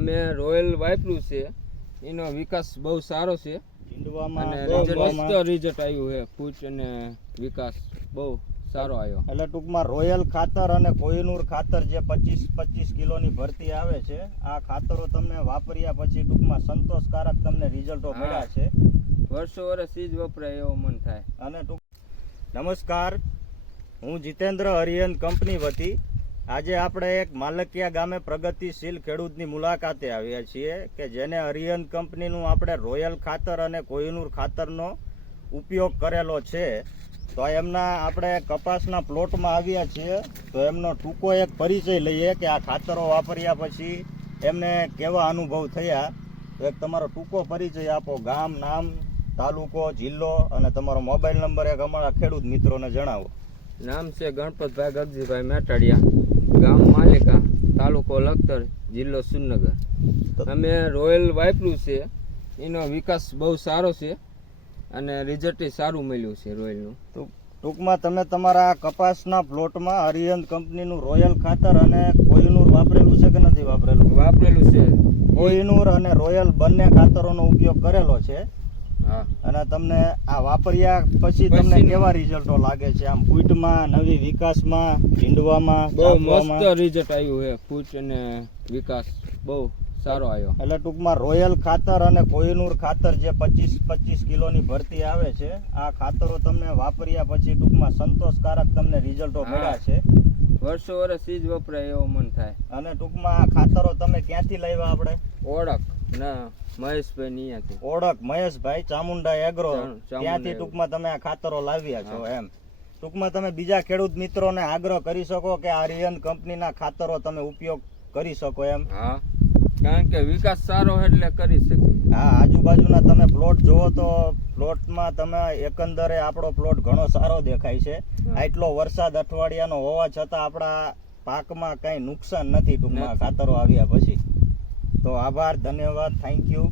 અમે રોયલ વાપર્યું છે, એનો વિકાસ બહુ સારો છે અને મસ્ત રિઝલ્ટ આવ્યું છે. ફૂટ અને વિકાસ બહુ સારો આવ્યો. એટલે ટૂંકમાં રોયલ ખાતર અને કોહિનૂર ખાતર જે 25 કિલોની ભરતી આવે છે, આ ખાતરો તમને વાપર્યા પછી ટૂંકમાં સંતોષકારક તમને રિઝલ્ટો મળ્યા છે. વર્ષો વર્ષ જ વપરાય એવો મન થાય. અને નમસ્કાર, હું જીતેન્દ્ર હરિયન કંપની વતી આજે આપણે એક માલકિયા ગામે પ્રગતિશીલ ખેડૂતની મુલાકાતે આવ્યા છીએ કે જેને હરિયન કંપનીનું આપણે રોયલ ખાતર અને કોહિનૂર ખાતરનો ઉપયોગ કરેલો છે. તો એમના આપણે કપાસના પ્લોટમાં આવ્યા છીએ, તો એમનો ટૂંકો એક પરિચય લઈએ કે આ ખાતરો વાપર્યા પછી એમને કેવા અનુભવ થયા. તો એક તમારો ટૂંકો પરિચય આપો, ગામ, નામ, તાલુકો, જિલ્લો અને તમારો મોબાઈલ નંબર એક અમારા ખેડૂત મિત્રોને જણાવો. નામ છે ગણપતભાઈ ગગજીભાઈ મેટાડિયા, ગામ માલિકા, તાલુકો લખતર, જિલ્લો સુરનગર. અમે રોયલ વાપર્યું છે, એનો વિકાસ બહુ સારો છે અને રિઝલ્ટ સારું મળ્યું છે રોયલનું. ટૂંકમાં તમે તમારા કપાસના પ્લોટમાં હરિયન કંપનીનું રોયલ ખાતર અને કોહિનૂર વાપરેલું છે કે નથી વાપરેલું? વાપરેલું છે. કોહિનૂર અને રોયલ બંને ખાતરોનો ઉપયોગ કરેલો છે. હા. અને તમને આ વાપર્યા પછી તમને કેવા રિઝલ્ટો લાગે છે? આમ ફૂટમાં, નવી વિકાસમાં, ભીંડવામાં બહુ મસ્ત રિઝલ્ટ આવ્યું છે. ફૂટ અને વિકાસ બહુ સારો આવ્યો. એટલે ટૂંકમાં રોયલ ખાતર અને કોહિનૂર ખાતર જે 25 કિલોની ભરતી આવે છે, આ ખાતરો તમને વાપર્યા પછી ટૂંકમાં સંતોષકારક તમને રિઝલ્ટો મળ્યા છે. વર્ષો વર્ષ જ વપરાય એવો મન થાય. અને ટૂંકમાં આ ખાતરો તમે ક્યાંથી લાવ્યા? આપણે ઓળખ ના મહેશભાઈ ની ત્યાંથી. ઓળખ મહેશભાઈ ચામુંડા એગ્રો, ત્યાંથી ટૂંકમાં તમે આ ખાતરો લાવ્યા છો. એમ ટૂંકમાં તમે બીજા ખેડૂત મિત્રોને આગ્રહ કરી શકો કે આ હરિયન કંપનીના ખાતરો તમે ઉપયોગ કરી શકો એમ. હા, કારણ કે વિકાસ સારો એટલે કરી શકીએ. હા, આજુબાજુના તમે પ્લોટ જોવો તો પ્લોટમાં તમે એકંદરે આપણો પ્લોટ ઘણો સારો દેખાય છે. આટલો વરસાદ અઠવાડિયાનો હોવા છતાં આપણા પાકમાં કઈ નુકસાન નથી ટૂંકમાં ખાતરો આવ્યા પછી. તો આભાર, ધન્યવાદ, થેન્ક યુ.